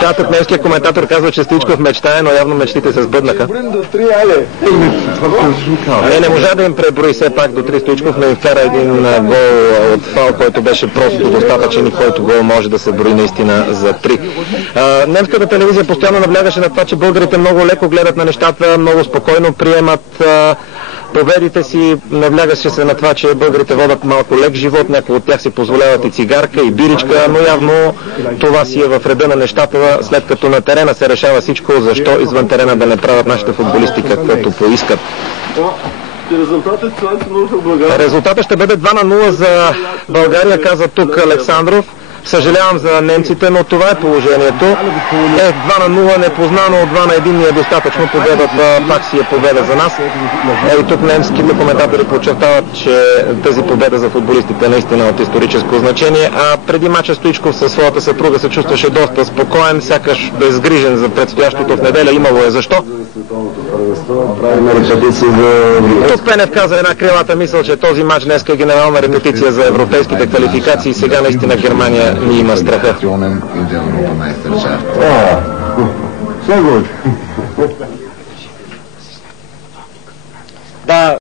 Татът немския коментатор казва, че Стоичков мечтае, но явно мечтите се сбъднаха. Не можа да им преброи все пак до 3 Стоичков, но им вкара един гол от фал, който беше просто достатъчен и който гол може да се брои наистина за 3. Немската телевизия постоянно наблягаше на това, че българите много леко гледат на нещата, много спокойно приемат победите си, наблягаше се на това, че българите водят малко лек живот, някои от тях си позволяват и цигарка, и биричка, но явно това си е в реда на нещата, след като на терена се решава всичко, защо извън терена да не правят нашите футболисти каквото поискат. Резултатът ще бъде 2-0 за България, каза тук Александров. Съжалявам за немците, но това е положението. 2-0 непознано от 2-1 ни е достатъчно. Победата пак си е победа за нас. И тук немските коментатори подчертават, че тази победа за футболистите е наистина от историческо значение. А преди мача Стоичков със своята съпруга се чувстваше доста спокоен, сякаш безгрижен за предстоящото в неделя. Имало е защо. Тук Пенев каза една крилата мисъл, че този мач днес е генерална репетиция за европейските квалификации. Сега наистина Германия ни има страха. Да.